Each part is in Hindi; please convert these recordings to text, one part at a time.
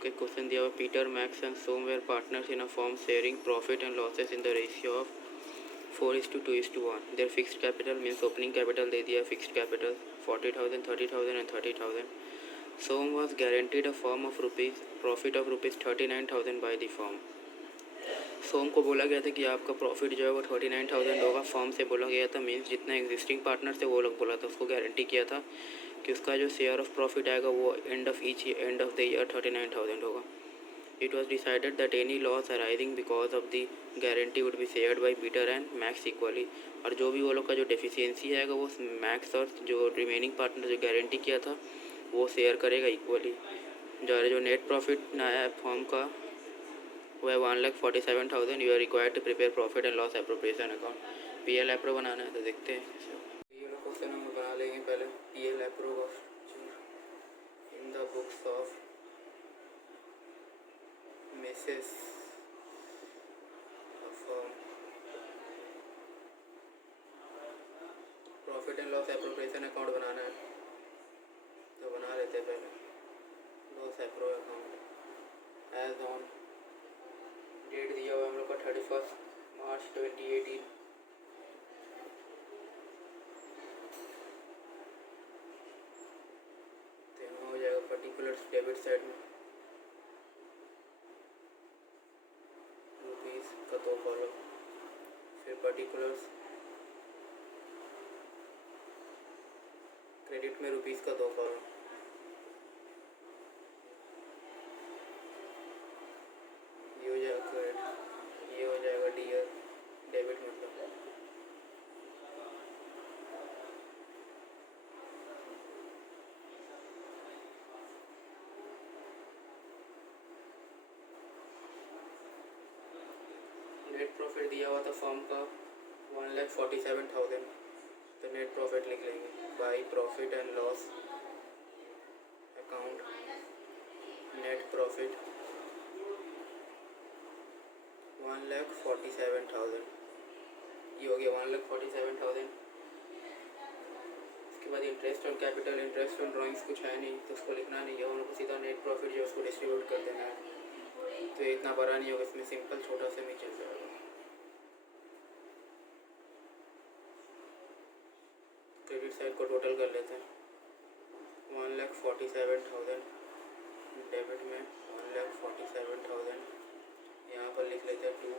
लोग एक क्वेश्चन दिया हुआ, Peter Max and Som were partners in a firm sharing profit and losses in the ratio of 4:2:1. Their fixed capital means opening capital दे दिया, fixed capital 40,000, 30,000 and 30,000. Som was guaranteed a firm of rupees profit of ₹39,000 by the firm. Som को बोला गया था कि आपका प्रॉफिट जो है वो 39,000 होगा. फॉर्म से बोला गया था, मीन्स जितना एग्जिस्टिंग पार्टनर थे वो लोग बोला था, उसको गारंटी किया था कि उसका जो शेयर ऑफ प्रॉफिट आएगा वो एंड ऑफ द ईयर 39,000 होगा. It was decided that any loss arising because of the guarantee would be shared by Peter and Max equally. और जो भी वो लोग का जो डेफिशिएंसी आएगा वो मैक्स और जो रिमेनिंग पार्टनर जो गारंटी किया था वो शेयर करेगा इक्वली. जो नेट प्रॉफिट आया है फॉर्म का वह 1,47,000. You are required to prepare profit and loss appropriation account. PL appro बनाना है तो देखते हैं. ये लोग क्वेश्चन हम बना लेंगे पहले. PL appro in the books of Mrs. Profit and loss appropriation account बनाना है तो बना लेते हैं पहले. Loss appro account as on date दिया हुआ हम लोग का 31 मार्च 2018. तो यहाँ हो जाएगा पर्टिकुलर्स डेबिट साइड में रुपीज़ का 2 कॉलम, फिर पर्टिकुलर्स क्रेडिट में रुपीज़ का 2 कॉलम, ये हो जाएगा क्रेडिट, ये हो जाएगा डीयर डेबिट मतलब. नेट प्रॉफिट दिया हुआ था फॉर्म का 1,47,000. तो नेट प्रॉफिट लिख लेंगे by profit and loss account. Net profit 1,47,000. ये हो गया 1,47,000. उसके बाद interest on capital, interest on drawings कुछ है नहीं तो उसको लिखना नहीं है. उनको सीधा नेट प्रॉफिट जो उसको डिस्ट्रीब्यूट कर देना है. तो इतना बड़ा नहीं होगा, इसमें सिंपल छोटा सा नहीं चल जाएगा. क्रेडिट साइड को टोटल कर लेते हैं. 1,47,000 डेबिट में 1,47,000. यहाँ पर लिख लेते हैं 2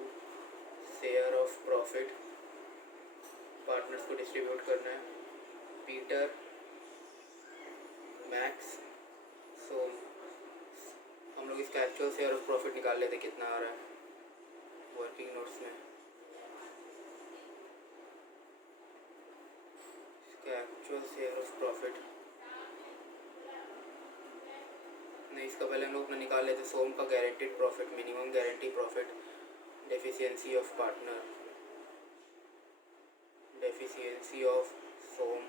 शेयर ऑफ प्रॉफिट पार्टनर्स को डिस्ट्रीब्यूट करना है. पीटर मैक्स सोम. हम लोग इसका एक्चुअल शेयर ऑफ प्रॉफिट निकाल लेते कितना आ रहा है वर्किंग नोट्स में. इसका एक्चुअल शेयर ऑफ प्रॉफिट नहीं, इसका पहले हम लोग अपना निकाल लेते. सोम का guaranteed profit, minimum guarantee profit, deficiency of partner, deficiency of Som.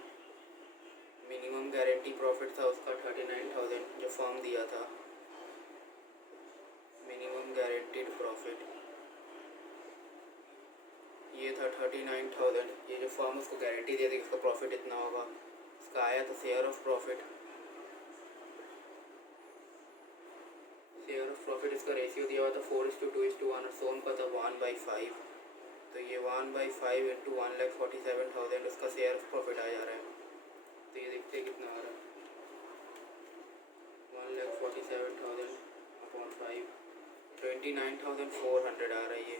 Minimum guarantee profit था उसका 39,000 जो फॉर्म दिया था. मिनिमम गारंटीड प्रॉफिट ये था 39,000. ये जो फॉर्म उसको गारंटी दिया था कि उसका प्रॉफिट इतना होगा. उसका आया था share of profit. Share of profit इसका रेशियो दिया हुआ था 4:2:1 और सोम का था 1/5. तो ये 1/5 इंटू 1,47,000 उसका शेयर ऑफ प्रॉफिट आ जा रहा है. तो ये देखते हैं कितना आ रहा है. 1,47,000 अपॉन 5 29,400 आ रहा है. ये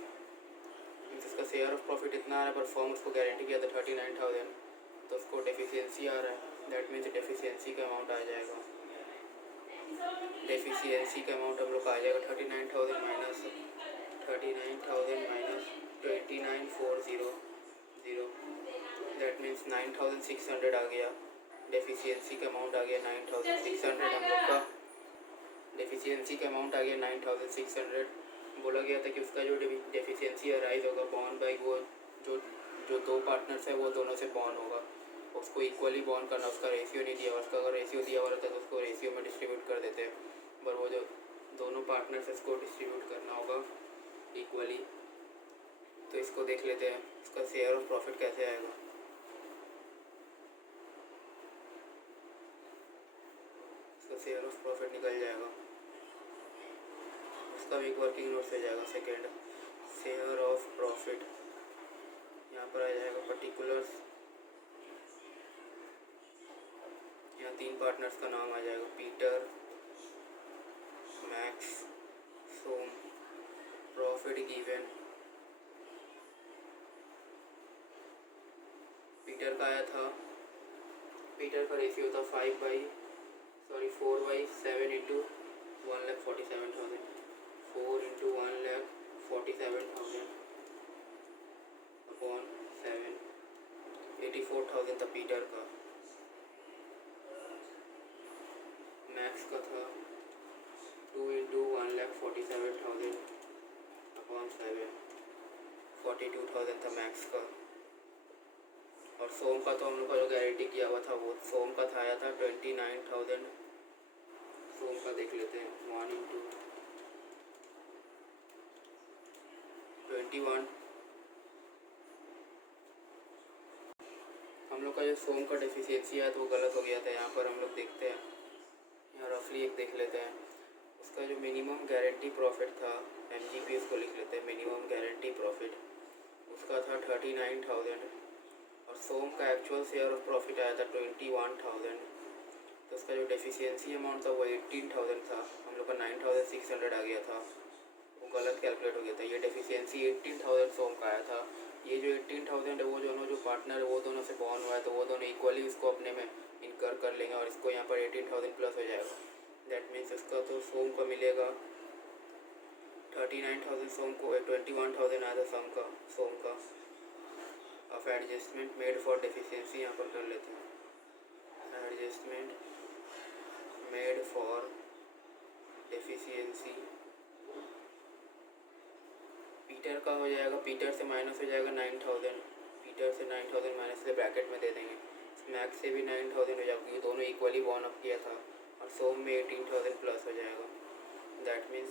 इसका शेयर ऑफ प्रॉफिट इतना आ रहा है पर फॉर्म उसको गारंटी किया था 39,000 तो उसको डेफिशिएंसी आ रहा है. दैट मीन्स डेफिशिएंसी का अमाउंट आ जाएगा. डेफिशिएंसी का अमाउंट हम लोग का आ जाएगा 39,000 माइनस 29,400. दैट मीन्स 9,600 आ गया. डेफिशिएंसी का अमाउंट आ गया 9,600. हम लोग का डेफिशिएंसी का अमाउंट आ गया 9,600. बोला गया था कि उसका जो डेफिशिएंसी अराइज होगा बॉन्ड बाई वो जो 2 पार्टनर्स है वो दोनों से बॉन्ड होगा. उसको इक्वली बॉन्ड करना. उसका रेशियो नहीं दिया हुआ. उसका अगर रेशियो दिया हुआ रहता तो उसको रेशियो में डिस्ट्रीब्यूट कर देते हैं. पर वो जो दोनों पार्टनर्स है उसको डिस्ट्रीब्यूट करना होगा इक्वली. तो इसको देख लेते हैं इसका शेयर ऑफ प्रॉफिट कैसे आएगा. इसका शेयर ऑफ प्रॉफिट निकल जाएगा उसका भी एक वर्किंग नोट्स हो जाएगा। सेकेंड, शेयर ऑफ प्रॉफिट, यहाँ पर आ जाएगा पर्टिकुलर्स, यहाँ 3 पार्टनर्स का नाम आ जाएगा, पीटर, मैक्स, सोम। प्रॉफिट गिवन, पीटर का आया था, पीटर का रेशियो था 4/7 इंटू 1,47,000, 4 इंटू 1,47,000 अपॉन 7, 84,000 था पीटर का। मैक्स का था 2 इंटू 1,47,000 अपॉन 7, 42,000 था मैक्स का। और सोम का तो हम लोग का जो गारंटी किया हुआ था वो सोम का था आया था 29,000। सोम का देख लेते हैं, 1 इंटू 21। हम लोग का जो सोम का डेफिशिएंसी है तो वो गलत हो गया था। यहाँ पर हम लोग देखते हैं, यहाँ रफली एक देख लेते हैं। उसका जो मिनिमम गारंटी प्रॉफिट था, MGP उसको लिख लेते हैं, मिनिमम गारंटी प्रॉफिट, उसका था 39,000 और सोम का एक्चुअल शेयर ऑफ प्रॉफिट आया था 21,000। तो उसका जो डेफिशिएंसी अमाउंट था वो 18,000 था। हम लोग का 9,600 आ गया था, वो गलत कैलकुलेट हो गया था। ये डेफिशिएंसी 18,000 सोम का आया था। ये जो 18,000 है वो दोनों जो पार्टनर है वो दोनों से बॉर्न हुआ है, तो वो दोनों इक्वली इसको अपने में इनकर कर लेंगे और इसको यहाँ पर 18,000 प्लस हो जाएगा। दैट मीन्स इसका तो सोम को मिलेगा 39,000, सोम को 21,000 आया था सोम का। Of adjustment made for deficiency यहाँ पर कर लेते हैं, adjustment made for deficiency. Peter का हो जाएगा, पीटर से माइनस हो जाएगा 9,000, पीटर से 9,000 माइनस से ब्रैकेट में दे देंगे। मैक्स से भी 9,000 हो जाएगा, ये दोनों इक्वली बॉर्न अप किया था। और सोम में 18,000 प्लस हो जाएगा। That means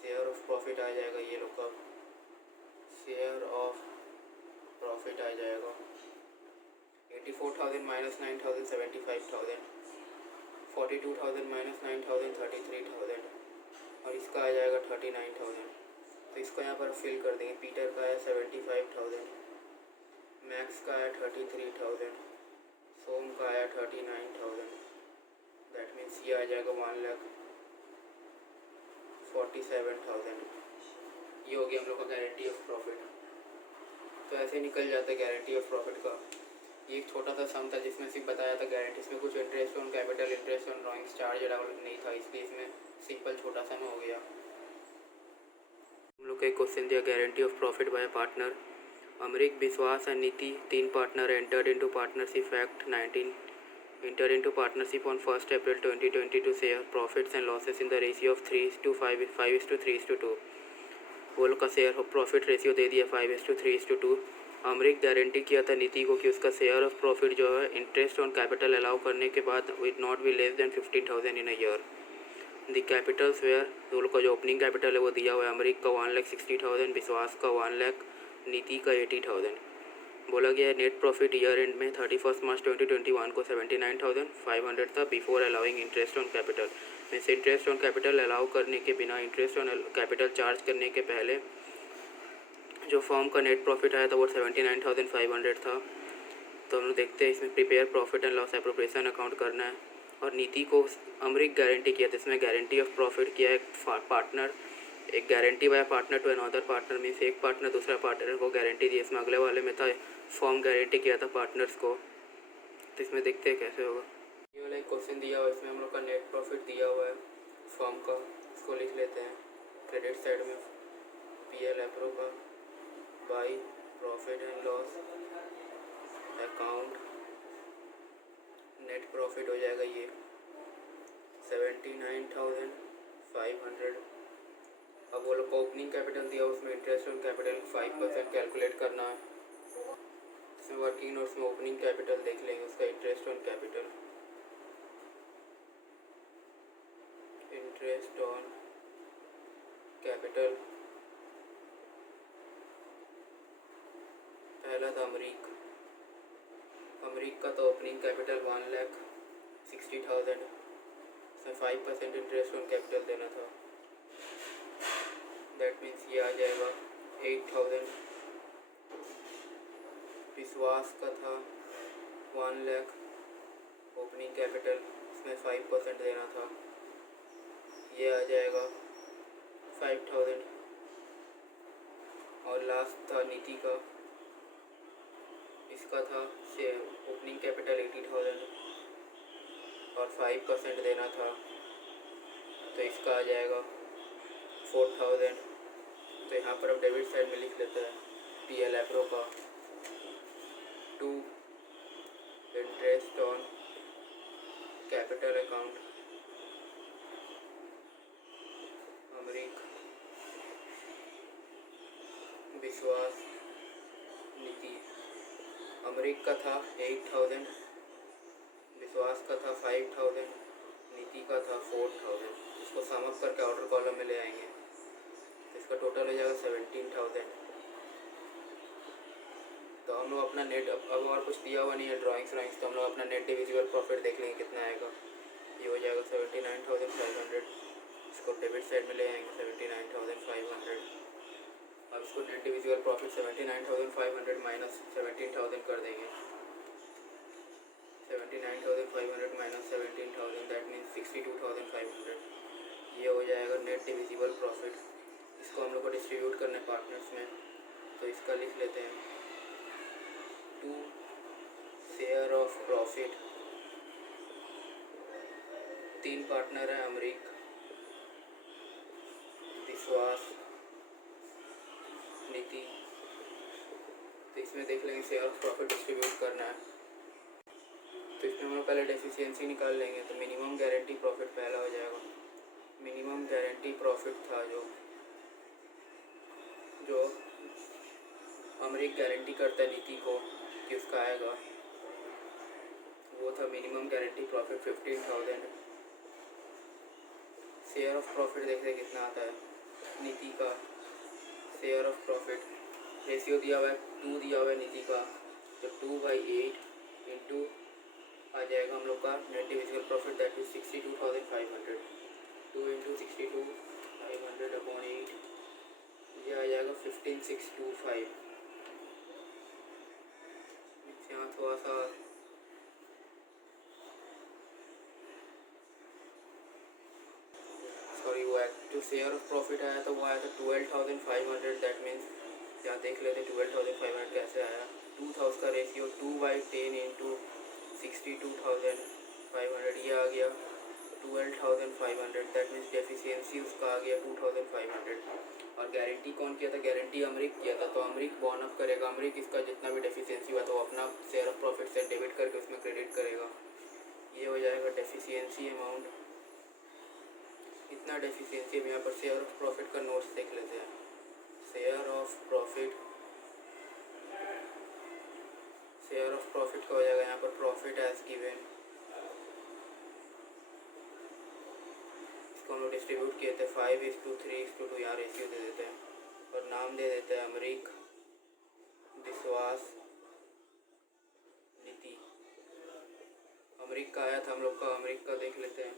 share of profit आ जाएगा, ये लोग का शेयर ऑफ प्रॉफिट आ जाएगा 84,000 माइनस 9,000 75,000, 42,000 माइनस 9,000 33,000 और इसका आ जाएगा 39,000। तो इसको यहाँ पर फिल कर देंगे। पीटर का है 75,000, मैक्स का है 33,000, सोम का आया 39,000। दैट मीन्स ये आ जाएगा 1,47,000। ये हो गया हम लोग का गारंटी ऑफ प्रॉफिट। तो ऐसे निकल जाता है गारंटी ऑफ प्रॉफिट का। ये एक छोटा सा सम था जिसमें सिर्फ बताया था गारंटी, इसमें कुछ interest on capital, interest on drawings, charge नहीं था, इसलिए इसमें सिंपल छोटा सा हो गया। हम लोग का एक क्वेश्चन दिया, guarantee of profit by partner. Amrik, विश्वास एंड नीति, 3 partner entered into partnership act 19 entered into partnership on 1st April 2020 to share profits and losses in the ratio of 3:5, 5:3:2। वो लोग का शेयर ऑफ प्रॉफिट रेशियो दे दिया 5:3:2। अमरीक गारंटी किया था नीति को कि उसका शेयर ऑफ प्रॉफिट जो है इंटरेस्ट ऑन कैपिटल अलाउ करने के बाद with not be less than 15,000 in a year. The capitals were, वो लोग का जो ओपनिंग कैपिटल है वो दिया हुआ है, अमरीक का 1,60,000, विश्वास का 1 लाख, नीति का 80,000। बोला गया है नेट प्रॉफिट ईयर एंड में 31 मार्च 2021 को 79,500 था before allowing interest on capital. Means interest on capital allow करने के बिना, इंटरेस्ट ऑन कैपिटल चार्ज करने के पहले जो फर्म का नेट प्रॉफिट आया था वो 79,500 था। तो हम लोग देखते हैं इसमें prepare profit and loss appropriation account करना है। और नीति को अमरीक गारंटी किया था, इसमें गारंटी ऑफ प्रॉफिट किया है पार्टनर, एक guarantee by partner to another partner, means एक पार्टनर दूसरा पार्टनर को गारंटी दी। इसमें अगले वाले में था फॉर्म गारंटी किया था पार्टनर्स को। तो इसमें देखते हैं कैसे होगा। ये वाला एक क्वेश्चन दिया हुआ है, इसमें हम लोग का नेट प्रॉफिट दिया हुआ है फॉर्म का, इसको लिख लेते हैं क्रेडिट साइड में PL एप्रो का by profit and loss account. Net profit हो जाएगा ये 79,500। अब वो लोग को ओपनिंग कैपिटल दिया, उसमें इंटरेस्ट ऑन कैपिटल 5% कैलकुलेट करना है। इसमें वर्किंग नोट्स में ओपनिंग कैपिटल देख लेंगे, उसका interest on capital, interest on capital पहला था अमरीक, अमरीक का तो ओपनिंग कैपिटल 1,60,000, इसमें 5% इंटरेस्ट ऑन कैपिटल देना था। जाएगा 8,000। विश्वास का था 1 लाख ओपनिंग कैपिटल, इसमें 5% देना था, ये आ जाएगा 5,000। और लास्ट था नीति का, इसका था से ओपनिंग कैपिटल 80,000 और 5% देना था, तो इसका आ जाएगा 4,000। तो यहाँ पर अब डेबिट साइड में लिख लेते हैं PL एप्रो का 2 interest on capital account Amrik विश्वास नीति। अमरीक का था 8,000, विश्वास का था 5,000, नीति का था 4,000। इसको सम अप करके ऑर्डर कॉलम में ले आएंगे तो इसका टोटल हो जाएगा 17,000। तो हम लोग अपना नेट, अब और कुछ दिया हुआ नहीं है ड्राइंग्स, तो हम लोग अपना नेट डिविजिबल प्रॉफिट देख लेंगे कितना आएगा। ये हो जाएगा 79,500। इसको डेबिट साइड में ले आएंगे 79,500। अब इसको नेट डिविजिबल प्रॉफिट 79,500 माइनस 17,000 कर देंगे। 79,500 माइनस 17,000 दैट मीन्स 62,500। ये हो जाएगा नेट डिविजिबल प्रॉफिट। इसको हम लोग को डिस्ट्रीब्यूट करने पार्टनर्स में, तो इसका लिख लेते हैं 2 शेयर ऑफ प्रॉफिट। 3 पार्टनर है अमरीक, विश्वास, नीति। तो इसमें देख लेंगे शेयर ऑफ प्रॉफिट डिस्ट्रीब्यूट करना है, तो इसमें हम लोग पहले डेफिशिएंसी निकाल लेंगे। तो मिनिमम गारंटी प्रॉफिट पहला हो जाएगा। मिनिमम गारंटी प्रॉफिट था जो अमरीक गारंटी करता है नीति को कि उसका आएगा, वो था minimum guarantee profit 15,000। Share of profit देखते हैं कितना आता है। नीति का शेयर ऑफ प्रॉफिट रेशियो दिया हुआ है 2 दिया हुआ है नीति का, तो 2/8 इंटू आ जाएगा हम लोग का net divisible profit that is 62,500। 2 into 62,500 upon 8, ये आ जाएगा 15,625। यहाँ थोड़ा सा सॉरी, वो जो शेयर ऑफ प्रॉफिट आया था वो आया था 12,500। दैट मीन्स यहाँ देख लेते 12,500 कैसे आया। 2,000 का रेशियो 2/10 इंटू 62,500, ये आ गया 12,500। दैट मीन्स डेफिशिएंसी उसका आ गया 2,500। और गारंटी कौन किया था? गारंटी अमरीक किया था, तो अमरीक बॉर्न अप करेगा। अमरीक इसका जितना भी डेफिशिएंसी हुआ तो अपना शेयर ऑफ प्रॉफिट से डेबिट करके उसमें क्रेडिट करेगा। ये हो जाएगा डेफिशिएंसी अमाउंट। इतना डेफिशिएंसी हम यहाँ पर शेयर ऑफ प्रॉफिट का नोट्स देख लेते हैं। शेयर ऑफ प्रॉफिट का हो जाएगा यहाँ पर प्रॉफिट एज गिवन। इसको हम लोग डिस्ट्रीब्यूट किए थे 5:3:2, यहाँ रेशियो दे देते हैं और नाम दे देते हैं अमरीक, विश्वास, नीति। अमरीक का आया था हम लोग का, अमरीक का देख लेते हैं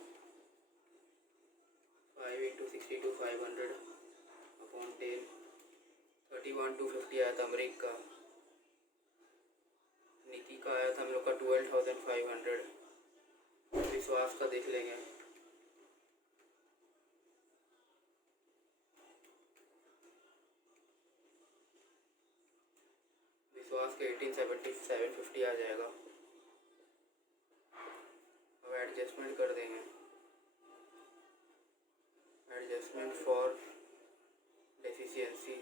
5 इंटू 62,500 अपॉन 10, 31,250 आया था अमरीक का। नीति का आया था हम लोग का 12,500। विश्वास का देख लेंगे, विश्वास के 18,750 आ जाएगा। अब एडजस्टमेंट कर देंगे, adjustment for deficiency.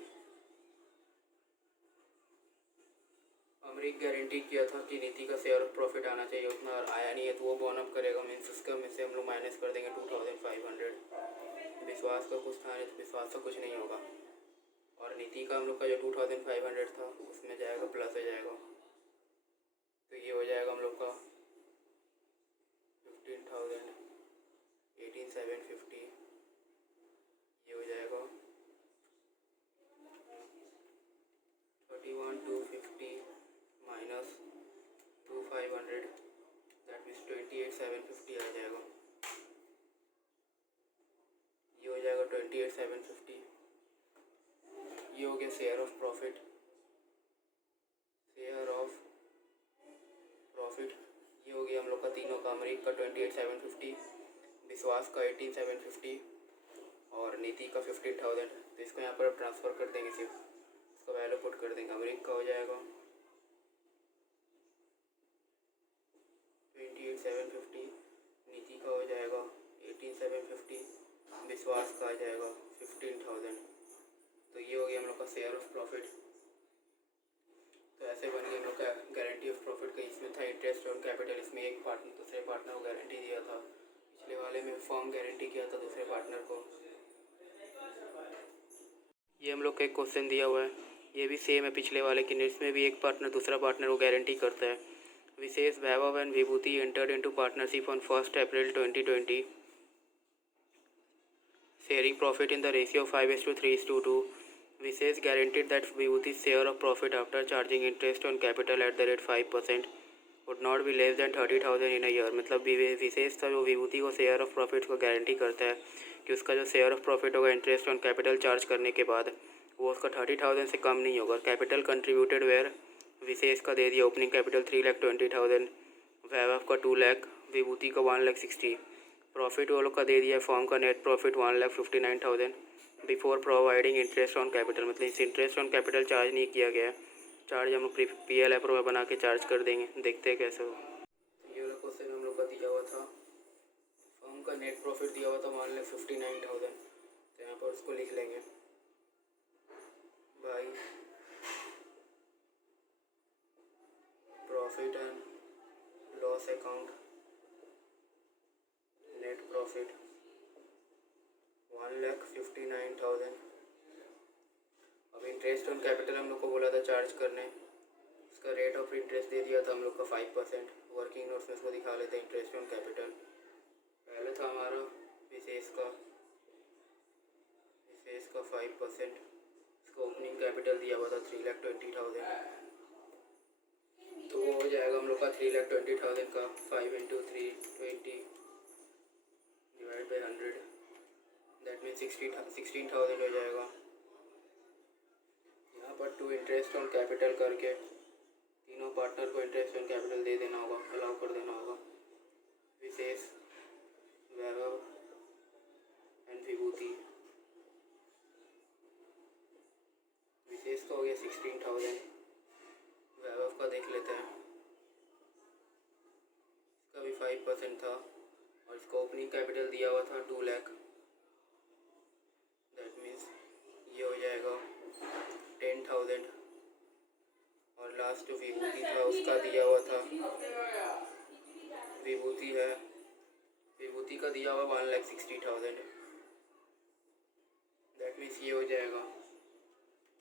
Amrik guarantee किया था कि नीति का शेयर ऑफ प्रॉफिट आना चाहिए, उतना आया नहीं है तो वो बॉर्न अप करेगा। मीन्स उसका में से हम लोग माइनस कर देंगे 2,500। विश्वास का कुछ था नहीं तो विश्वास का कुछ नहीं होगा। और नीति का हम लोग का जो 2,500 था उसमें जाएगा प्लस हो जाएगा, तो ये हो जाएगा हम लोग का 15,000, 18,750। ये हो जाएगा 31,250 माइनस 2,500 दैट मीन्स 28,750 आ जाएगा। ये हो जाएगा 28,750। ये हो गया share of profit, share of profit. ये हो गया हम लोग का तीनों का, अमरीक का 28,750, विश्वास का 18,750 और नीति का 15,000। तो इसको यहाँ पर ट्रांसफ़र कर देंगे, सिर्फ इसका वैल्यू पुट कर देंगे। अमरीक का हो जाएगा 28,750, नीति का हो जाएगा 18,750, विश्वास का आ जाएगा 15,000। तो ये हो गया हम लोग का शेयर ऑफ प्रॉफिट। तो ऐसे बन गया हम लोग का गारंटी ऑफ प्रॉफिट का। इसमें था इंटरेस्ट ऑन कैपिटल, इसमें एक पार्टनर दूसरे पार्टनर को गारंटी दिया था। पिछले वाले में फर्म गारंटी किया था दूसरे पार्टनर को। ये हम लोग का एक क्वेश्चन दिया हुआ है, ये भी सेम है पिछले वाले की, इसमें भी एक पार्टनर दूसरा पार्टनर को गारंटी करता है। Vishesh Vaibhav and Vibhuti entered into partnership on 1 April 2020, sharing profit in the ratio 5:3:2. Vishesh guaranteed that Vibhuti's share of profit after charging interest on capital at the rate 5% would not be less than 30,000 in a year। मतलब विशेष था जो विभूति को शेयर ऑफ प्रॉफिट को गारंटी करता है कि उसका जो शेयर ऑफ प्रॉफिट होगा इंटरेस्ट ऑन कैपिटल चार्ज करने के बाद वो उसका 30,000 से कम नहीं होगा। कैपिटल कंट्रीब्यूटेड वेयर विशेष का दे दिया ओपनिंग कैपिटल 3,20,000, वैभव का 2 लाख, विभूति का 1,60,000। प्रॉफिट वो लोग का दे दिया फॉर्म का net profit 1,59,000 before providing interest on capital. मतलब इस इंटरेस्ट ऑन कैपिटल चार्ज नहीं किया गया, चार्ज हम लोग PL अप्रो में बना के चार्ज कर देंगे, देखते हैं कैसे हो। ये वाला क्वेश्चन हम लोग का दिया हुआ था, फॉर्म का नेट प्रॉफिट दिया हुआ था 1,59,000। तो यहाँ पर उसको लिख लेंगे by profit and loss account, net profit 1,59,000। अब इंटरेस्ट ऑन कैपिटल हम लोग को बोला था चार्ज करने, उसका रेट ऑफ इंटरेस्ट दे दिया था हम लोग का 5%। वर्किंग नोट्स में इसको दिखा लेते हैं। इंटरेस्ट ऑन कैपिटल पहले था हमारा विशेष का 5%, इसका ओपनिंग कैपिटल दिया हुआ था 3,20,000। तो वो हो जाएगा हम लोग का 3,20,000 का 5 × 320 डिवाइड बाई 100, दैट मीन 16,000 हो जाएगा। यहाँ पर 2 इंटरेस्ट ऑन कैपिटल करके तीनों पार्टनर को इंटरेस्ट ऑन कैपिटल दे देना होगा, अलाउ कर देना होगा। विशेष, वैभव एंड विभूति। विशेष का हो गया 16,000, वैभव का देख लेते हैं, इसका भी 5% था और इसका ओपनिंग कैपिटल दिया हुआ था 2 लाख। दैट मीन्स ये हो जाएगा 10,000। और लास्ट जो विभूति था उसका दिया हुआ था, विभूति है, विभूति का दिया हुआ 1,60,000। दैट मीन्स ये हो जाएगा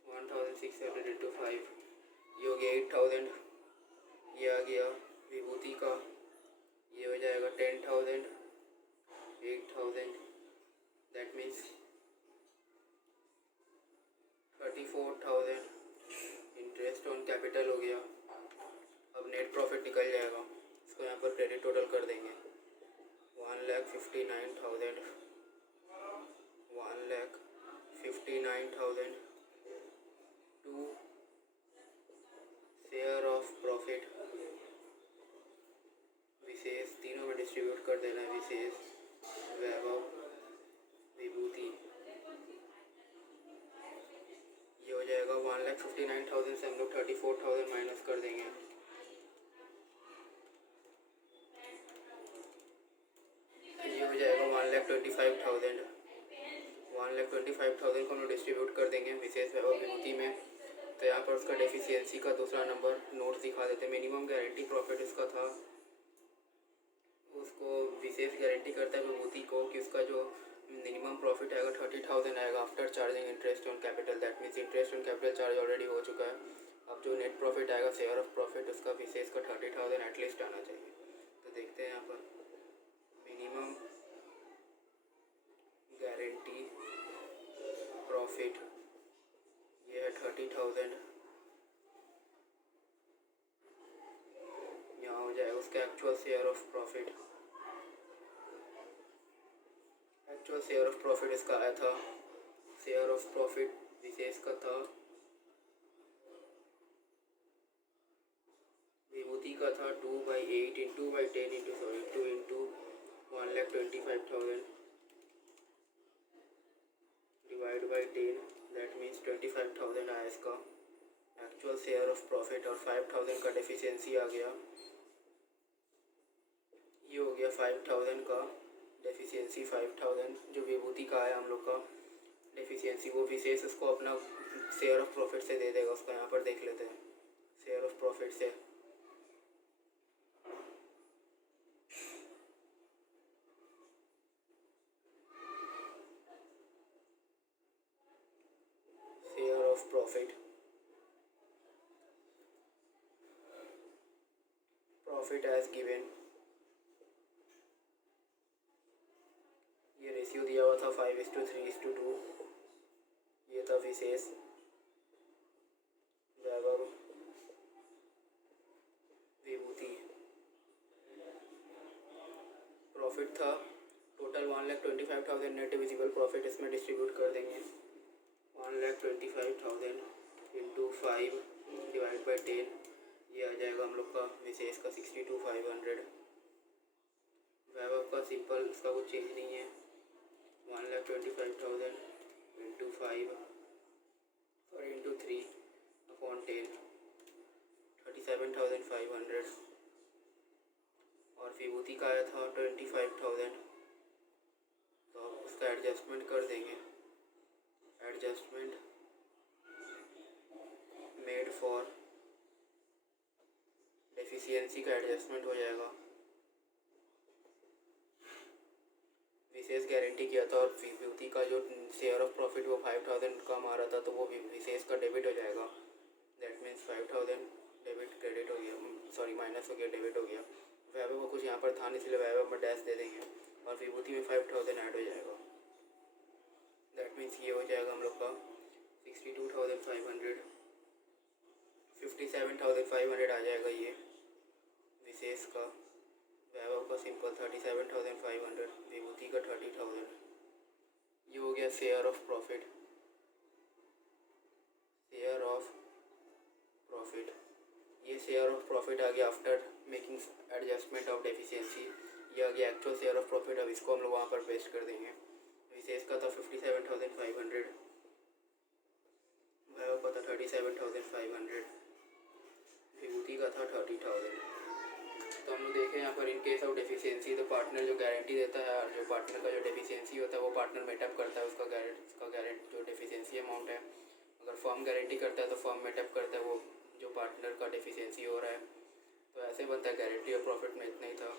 1,600 × 5, ये हो गया 8,000। ये आ गया विभूति का, ये हो जाएगा 10,000, 8,000, that means 34,000 interest on capital हो गया। अब नेट प्रॉफिट निकल जाएगा, इसको यहाँ पर क्रेडिट टोटल कर देंगे 1,59,000, 1,59,000 टू शेयर ऑफ प्रॉफिट विशेष, तीनों में डिस्ट्रीब्यूट कर देना है, विशेष, वैभव, विभूति। ये हो जाएगा 1,59,000 से हम लोग 34,000 माइनस कर देंगे। ये हो जाएगा 1,25,000, 1,25,000 को हम लोग डिस्ट्रीब्यूट कर देंगे विशेष, वैभव, विभूति में। तो यहाँ पर उसका डेफिशिएंसी का दूसरा नंबर नोट दिखा देते हैं। मिनिमम गारंटी प्रॉफिट इसका था, उसको विशेष गारंटी करता है विभूति को कि उसका जो मिनिमम प्रॉफिट आएगा 30,000 आएगा after charging interest on capital. That means interest on capital charge already हो चुका है। अब जो नेट प्रॉफिट आएगा शेयर ऑफ प्रॉफिट उसका विशेष का 30,000 एटलीस्ट आना चाहिए। तो देखते हैं यहाँ पर मिनिमम गारंटी प्रॉफिट ये है 30,000। यहाँ हो जाएगा उसका actual share of profit. Actual share of profit इसका आया था शेयर ऑफ प्रॉफिट विशेष का था, विभूति का था 2/8 into by 10 into 1,25,000 divide by 10, that means 25,000 आया इसका एक्चुअल शेयर ऑफ प्रॉफिट, और 5,000 का डेफिशिएंसी आ गया। ये हो गया 5,000 का डेफिशिएंसी। 5,000 जो विभूति का आया हम लोग का डेफिशिएंसी, वो विशेष उसको अपना शेयर ऑफ प्रॉफिट से दे देगा। उसका यहाँ पर देख लेते हैं, शेयर ऑफ प्रॉफिट से share of profit as given, ये रेशियो दिया हुआ था 5:3:2। ये था विशेष, वैभव, विभूति। प्रॉफिट था टोटल 1,25,000 नेट विजिबल प्रॉफिट, इसमें डिस्ट्रीब्यूट कर देंगे। 1,25,000 इंटू 5 डिवाइड बाई 10, ये आ जाएगा हम लोग का विशेष का 62,500। वैभव का सिंपल, इसका कुछ चेंज नहीं है। 1,25,000 इंटू 5 और इंटू 3/10, 37,500। और विभूति का आया था 25,000, तो उसका एडजस्टमेंट कर देंगे। एडजस्टमेंट मेड फॉर डेफिशिएंसी का एडजस्टमेंट हो जाएगा। विशेष गारंटी किया था, और विभूति का जो शेयर ऑफ प्रॉफिट वो 5,000 कम आ रहा था, तो वो विशेष का डेबिट हो जाएगा। दैट मीन्स 5,000 डेबिट क्रेडिट हो गया, सॉरी माइनस हो गया, डेबिट हो गया। वैभव को कुछ यहाँ पर था नहीं, इसलिए वैभव में डैश दे देंगे, और विभूति में 5,000 ऐड हो जाएगा। दैट मीन्स ये हो जाएगा हम लोग का 62,500, 57,500 आ जाएगा ये विशेष का। वैभव का सिंपल 37,500, विभूति का 30,000। ये हो गया share of profit. Share of profit, ये शेयर ऑफ प्रॉफिट आ गया after making adjustment of deficiency. ये आ गया एक्चुअल शेयर ऑफ प्रॉफिट। अब इसको हम लोग वहाँ पर पेस्ट कर देंगे। विशेष का था 57,500, वैभव का था 37,500, विभूति का था 30,000। तो हम लोग देखें यहाँ पर इन केस ऑफ डेफिशिएंसी, तो पार्टनर जो गारंटी देता है और जो पार्टनर का जो डेफिशिएंसी होता है वो पार्टनर मेटअप करता है उसका गारंटी जो डेफिशिएंसी अमाउंट है। अगर फर्म गारंटी करता है तो फर्म मेटअप करता है वो जो पार्टनर का डेफिशिएंसी हो रहा है। तो ऐसे बनता है गारंटी और प्रॉफिट में इतना ही था।